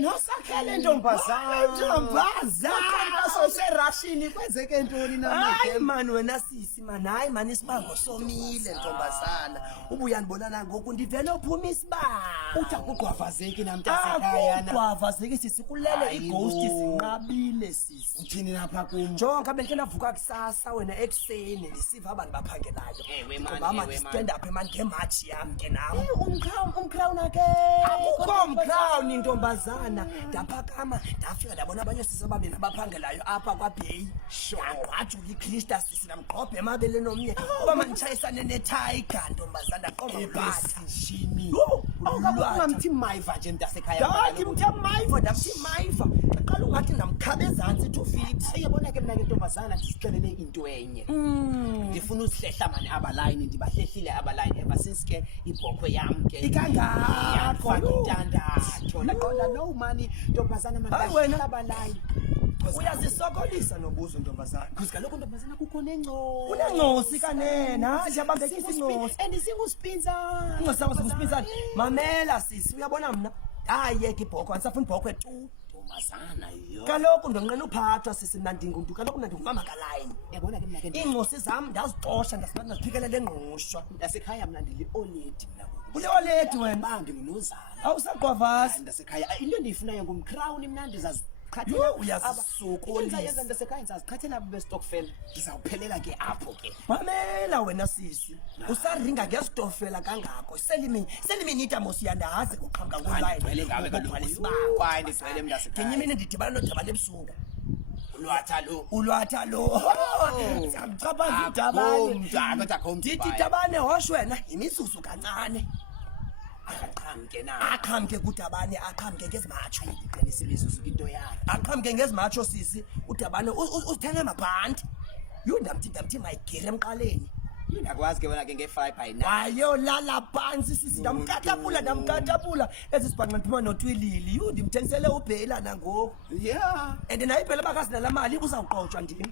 Nosakhele ntombazana. Ntombazana Soserashini kwenzeke ntoni namanje? Hayi man wena sisi man, hayi man isibango somile ntombazana. Ubuya ndibonana ngoku ndivele uphuma isibanga. Uthi akugwavazeki namntasekhaya na. Akugwavazeki sisi kulele ighost zinqabile sisi. Uthini lapha kum? Jonga bendike navuka kusasa wena ekseni ndisiva abantu baphangelayo. Ewe man, Ngoba ewe man. stand up man ngematch yam ke nawe. Umcrown ke. Akukho mcrown ntombazana. Ndaphakama ndafika ndabona abanye sisi ababili abaphangelayo apha kwaBay. Wathi uyikrista sisi namgqobhe emabele nomnye. Kuba manditshayisane neTiger ntombazana qomba uphatha. Shini. Awukabuka Ungamthi Maiva nje mntasekhaya. Ndathi mthemaiva ndathi maiva. Qala ungathi namkhabe ezantsi 2 feet. Uyabona ke mina ke ntombazana ndisixelele into enye. Ndifuna usihlehla mani abalayini ndibahlehlile abalayini ever since ke ibhokhwe yam ke Ikangakho intandatho laqonda no money ntombazana mani Hayi wena. abalayini uyazisokolisa nobuzo ntombazana. because kaloku ntombazana kukho nengcosi Unengcosi kanena hayi siyabambekisa ingcosi. andisingusipinza Ingcosi sakho sikusiphizana. Mamela sisi uyabona mna. Ayeke ibhokhwe andisafuna ibhokhwe tu. ntombazana yo Kaloku ndonqena uphathwa sisi mna ndinguntu kaloku mna ndingumama kalayini. yabona ke mina ke Ingcosi zam ndazixosha ndaziphikelela engqusha. ndasekhaya mna ndili-oledi mna Ule oledi wena. ba ndingunozana Awusagwavazi. ndasekhaya into endiyifunayo ngumcrown mna Yo, uyazisokolisa. yenza ndasekhaya ndizazikhathela bestokfela ndizawuphelela ke apho ke Mamela wena sisi. Usaringa ngesitofela kangako. Seliminita mosiyandazi uqhamka Ndigcwele ngawe kaloku. Kwaye ndigcwele Ngenye mntasekhaya imini ndidibana nodabana ebusuku. ulwatha lo Siyamchaphaza idabane. mntana takho Ndithi idabane hosh wena imizuzu kancane. akaqhamke na Aqhamke kudabane aqhamke ngezimatsho. qinisile isuzuki into yakhe Aqhamke ngezimatsho sisi udabane uthenge amabhanti. Yo ndamthi mayigire emqaleni. ndakwazi ke wena ke nge-5 by 9 Wayolala phansi sisi ndamkatapula ezi sibhanqa ndiphuma notwilili. Yo ndimthengisele ubhela nangoku. yeah And naye phela bakasinala mali uzawuqotshwa ndim.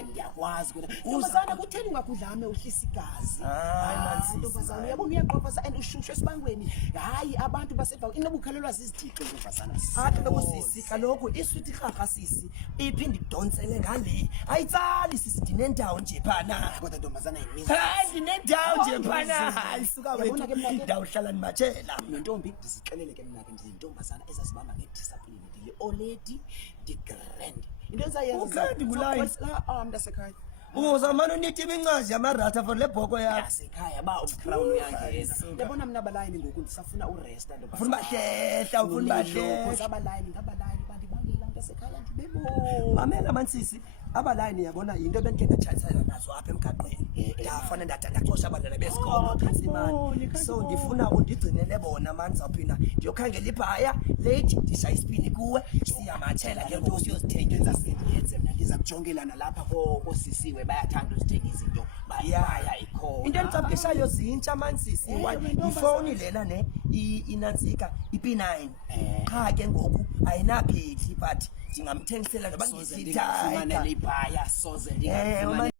ndiyakwazi kona ntombazana kutheni ungakudlame uhlisa igazi Hayi, man, sisi, ntombazana hayi. uyabona uyaqophasa and ushushu esibangweni hayi abantu baseva inobukhalelwa zizithixo ntombazana Athi kaloku sisi kaloku iswiti rharha sisi iphinde idonsele ngale. Ayitsali sisi ndinendawo nje phana. kodwa ntombazana yimizi Hayi ndinendawo nje phana. Yimizi. Hayi suka Yabona ke mna wethu ke- ndawuhlala ndimatshela. nontombi ndizixelele ke mna ke ndiyintombazana ezazibamba ngediscipline ndili-oledi ndigrand into Ugrand ngulayini? mntasekhaya Uzamana unithi imincazi yamarata for le bhoko yakho. yasekhaya ba umcrown uyangena yabona mna abalayini ngoku ndisafuna uresta Ufuna bahlehla ufuna bahlehla. abalayini ngabalayini bandibangela mntasekhaya ndibebo Mamela mansisi abalayini yabona into ebendike ndatshayisana nazo apha emgaqweni. Ndafana ndacosha abantwana besikolo khasimani. So ndifuna undigcinele bona mani zawuphinda ndiyokhangela ibhaya late ndishaya isipini kuwe siyamatshela ke ngoku siyozithengisa. yenze mna ndiza kujongelana lapha koosisiwe bayathanda uzithenga izinto baya ikhona Into endicapukishayo zintsha mansisi yifowuni lena ne inantsika iP9 qha ke ngoku ayinabhetri but ndingamthengisela noba soze ngesithayi. ndingafumanela ibhaya soze ndingafumanela